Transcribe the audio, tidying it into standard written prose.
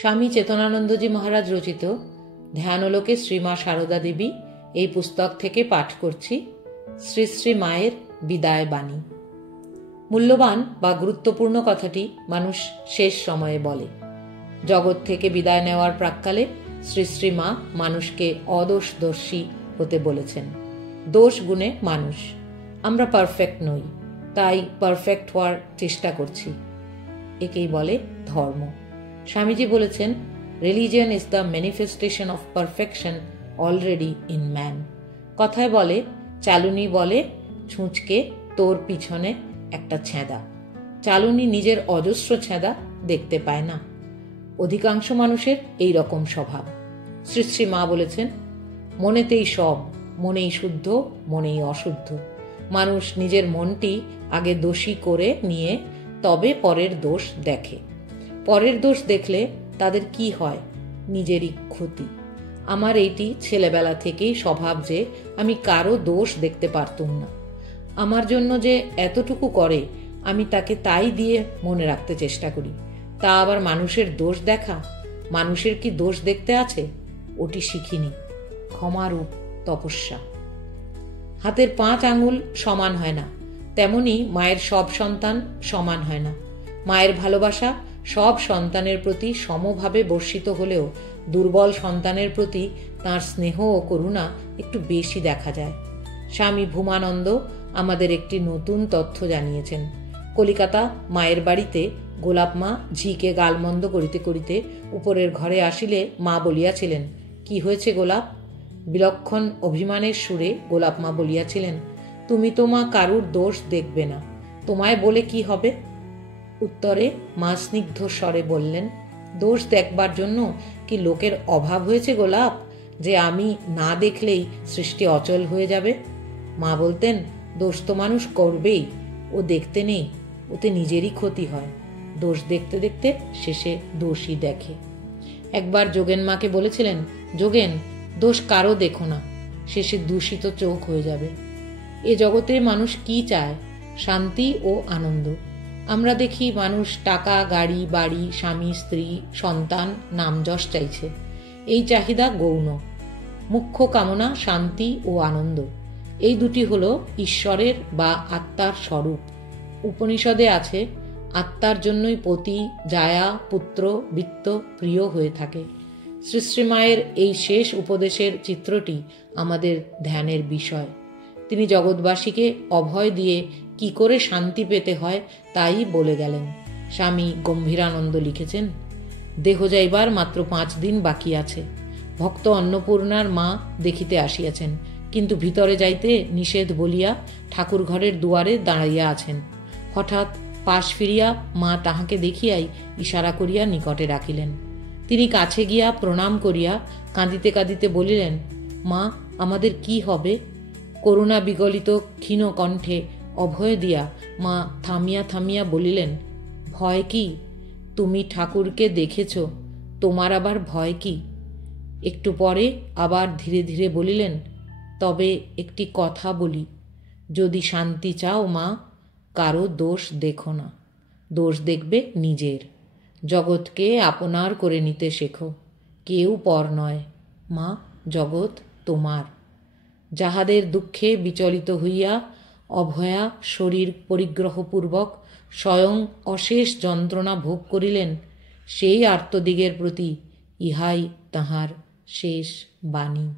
স্বামী চেতনানন্দজি মহারাজ রচিত ধ্যানলোকে শ্রীমা সারদা দেবী এই পুস্তক থেকে পাঠ করছি শ্রী শ্রী মায়ের বিদায় বাণী। মূল্যবান বা গুরুত্বপূর্ণ কথাটি মানুষ শেষ সময়ে বলে। জগৎ থেকে বিদায় নেওয়ার প্রাক্কালে শ্রী শ্রী মা মানুষকে অদোষদর্শী হতে বলেছেন। দোষ গুণে মানুষ, আমরা পারফেক্ট নই, তাই পারফেক্ট হওয়ার চেষ্টা করছি। একেই বলে ধর্ম। স্বামীজি বলেছেন, religion is the manifestation of perfection already in man. কথায় বলে, চালুনি বলে ছুঁচকে তোর পিছনে একটা ছেঁদা। চালুনি নিজের অজস্র ছেঁদা দেখতে পায় না। অধিকাংশ মানুষের এই রকম স্বভাব। শ্রী শ্রী মা বলেছেন, মনেতেই সব, মনেই শুদ্ধ, মনেই অশুদ্ধ। মানুষ নিজের মনটি আগে দোষী করে নিয়ে তবে পরের দোষ দেখে। পরের দোষ দেখলে তাদের কি হয়? নিজেরই ক্ষতি। আমার এইটি ছেলেবেলা থেকেই স্বভাব যে আমি কারো দোষ দেখতে পারতুম না। আমার জন্য যে এতটুকু করে আমি তাকে তাই দিয়ে মনে রাখতে চেষ্টা করি। তা আবার মানুষের দোষ দেখা? মানুষের কি দোষ দেখতে আছে? ওটি শিখিনি। ক্ষমারূপ তপস্যা। হাতের 5 আঙ্গুল সমান হয় না, তেমনি মায়ের সব সন্তান সমান হয় না। মায়ের ভালোবাসা সব সন্তানের প্রতি সমভাবে বর্ষিত হলেও দুর্বল সন্তানের প্রতি তাঁর স্নেহ ও করুণা একটু বেশি দেখা যায়। স্বামী ভূমানন্দ আমাদের একটি নতুন তথ্য জানিয়েছেন। কলিকাতা মায়ের বাড়িতে গোলাপ মা ঝিকে গালমন্দ করিতে করিতে উপরের ঘরে আসিলে মা বলিয়াছিলেন, কি হয়েছে গোলাপ? বিলক্ষণ অভিমানের সুরে গোলাপ মা বলিয়াছিলেন, তুমি তো মা কারুর দোষ দেখবে না, তোমায় বলে কি হবে? উত্তরে মা স্নিগ্ধ স্বরে বললেন, দোষ দেখবার জন্য কি লোকের অভাব হয়েছে গোলাপ, যে আমি না দেখলেই সৃষ্টি অচল হয়ে যাবে? মা বলতেন, দোষ তো মানুষ করবেই, ও দেখতে নেই, ওতে নিজেরই ক্ষতি হয়। দোষ দেখতে দেখতে শেষে দোষই দেখে। একবার যোগেন মাকে বলেছিলেন, যোগেন, দোষ কারো দেখো না, শেষে দূষিত চোখ হয়ে যাবে। এ জগতে মানুষ কি চায়? শান্তি ও আনন্দ। আমরা দেখি মানুষ টাকা, গাড়ি, বাড়ি, স্বামী, স্ত্রী, সন্তান, নামযশ চাইছে। এই চাহিদা গৌণ। মুখ্য কামনা শান্তি ও আনন্দ। এই দুটি হল ঈশ্বরের বা আত্মার স্বরূপ। উপনিষদে আছে, আত্মার জন্যই পতি, জায়া, পুত্র, বৃত্ত প্রিয় হয়ে থাকে। শ্রী শ্রী মায়ের এই শেষ উপদেশের চিত্রটি আমাদের ধ্যানের বিষয়। তিনি জগৎবাসীকে অভয় দিয়ে কি করে শান্তি পেতে হয় তাই বলে গেলেন। স্বামী গম্ভীরানন্দ লিখেছেন, দেহ যাইবার মাত্র 5 দিন বাকি আছে। ভক্ত অন্নপূর্ণার মা দেখিতে আসিয়াছেন, কিন্তু ভিতরে যাইতে নিষেধ বলিয়া ঠাকুর ঘরের দুয়ারে দাঁড়াইয়া আছেন। হঠাৎ পাশ ফিরিয়া মা তাহাকে দেখিয়াই ইশারা করিয়া নিকটে রাখিলেন। তিনি কাছে গিয়া প্রণাম করিয়া কাঁদিতে কাঁদিতে বলিলেন, মা, আমাদের কি হবে? করুণা বিগলিত ক্ষীণ কণ্ঠে অভয় দিয়া মা থামিয়া থামিয়া বলিলেন, ভয় কি? তুমি ঠাকুরকে দেখেছ, তোমার আবার ভয় কি? একটু পরে আবার ধীরে ধীরে বলিলেন, তবে একটি কথা বলি, যদি শান্তি চাও মা, কারো দোষ দেখো না, দোষ দেখবে নিজের। জগৎকে আপনার করে নিতে শেখো, কেউ পর নয়। মা, জগৎ তোমার। যাহাদের দুঃখে বিচলিত হইয়া অভয়া শরীর পরিগ্রহপূর্বক স্বয়ং অশেষ যন্ত্রণা ভোগ করিলেন, সেই আর্তদিগের প্রতি ইহাই তাহার শেষ বাণী।